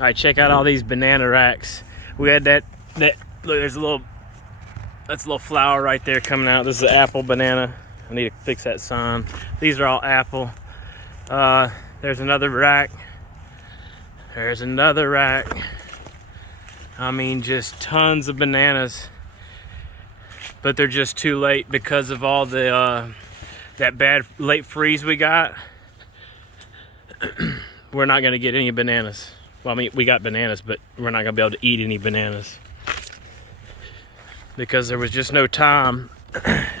All right, check out all these banana racks. We had that look, there's that's a little flower right there coming out. This is an apple banana. I need to fix that sign. These are all apple. There's another rack. There's another rack. I mean, just tons of bananas. But they're just too late because of all the that bad late freeze we got. We're not gonna get any bananas. Well, I mean, we got bananas, but we're not gonna be able to eat any bananas because there was just no time.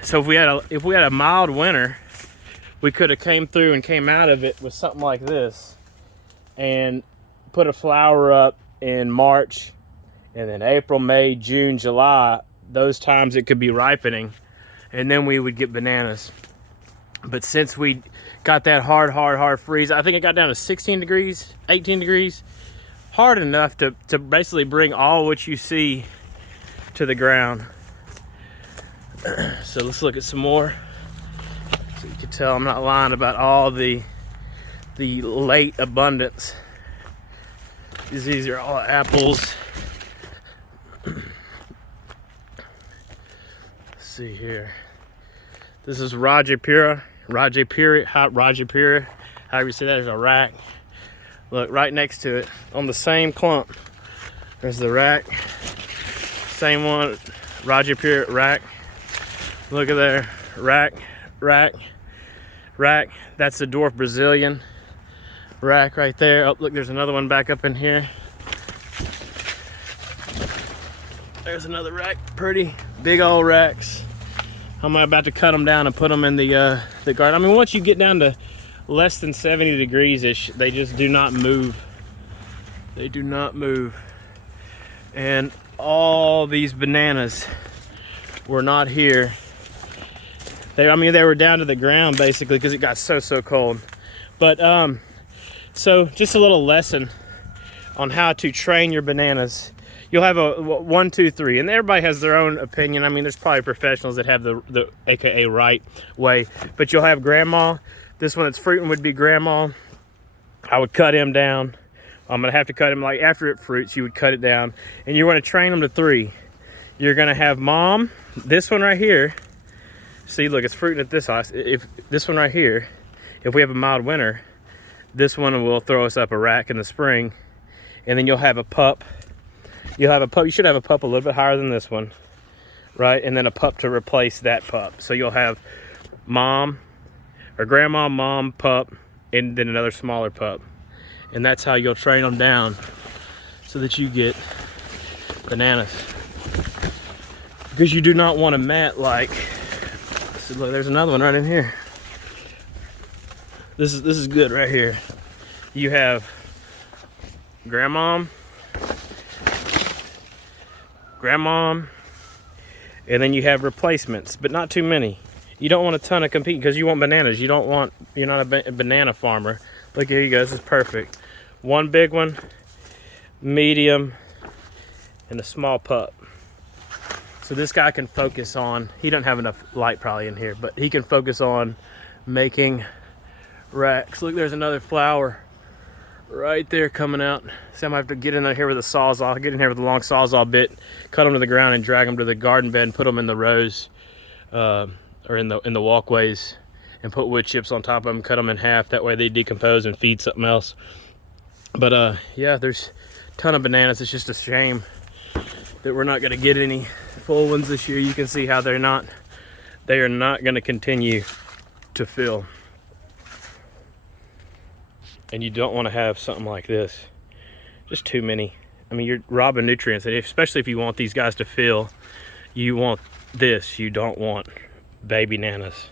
So if we had a mild winter, we could have came through and came out of it with something like this and put a flower up in March, and then April, May, June, July, those times it could be ripening, and then we would get bananas. But since we got that hard freeze, I think it got down to 16 degrees, 18 degrees, hard enough to basically bring all what you see to the ground. So let's look at some more. So you can tell I'm not lying about all the late abundance. These are all apples. Let's see here. This is Rajapura, however you say that. There's a rack. Look, right next to it, on the same clump, there's the rack. Same one, Rajapura rack. Look at there, rack. That's the dwarf Brazilian rack right there. Oh, look, there's another one back up in here. There's another rack, pretty big old racks. I'm about to cut them down and put them in the garden. I mean, once you get down to less than 70 degrees-ish, they just do not move. They do not move. And all these bananas were not here. They were down to the ground basically because it got so cold. But so just a little lesson on how to train your bananas. You'll have a 1, 2, 3, and everybody has their own opinion. I mean, there's probably professionals that have the AKA right way, but you'll have grandma. This one that's fruiting would be grandma. I would cut him down. I'm gonna have to cut him like after it fruits. You would cut it down, and you're gonna train them to 3. You're gonna have mom. This one right here. See, look, it's fruiting at this house. If this one right here, if we have a mild winter, this one will throw us up a rack in the spring, and then you'll have a pup. You'll have a pup. You should have a pup a little bit higher than this one, right? And then a pup to replace that pup. So you'll have mom or grandma, mom, pup, and then another smaller pup. And that's how you'll train them down so that you get bananas. Because you do not want a mat like, so look, there's another one right in here. This is good right here. You have grandma, and then you have replacements, but not too many. You don't want a ton of competing because you want bananas. You're not a banana farmer. Look, here you go. This is perfect. One big one, medium, and a small pup. So this guy can focus on, he doesn't have enough light probably in here, but he can focus on making racks. Look, there's another flower right there coming out. So I'm gonna have to get in here with a sawzall, get in here with a long sawzall bit, cut them to the ground and drag them to the garden bed and put them in the rows or in the walkways, and put wood chips on top of them, cut them in half. That way they decompose and feed something else. But yeah, there's a ton of bananas. It's just a shame that we're not gonna get any full ones this year. You can see how they are not gonna continue to fill. And you don't want to have something like this, just too many. I mean, you're robbing nutrients, and especially if you want these guys to fill, you want this. You don't want baby nanas.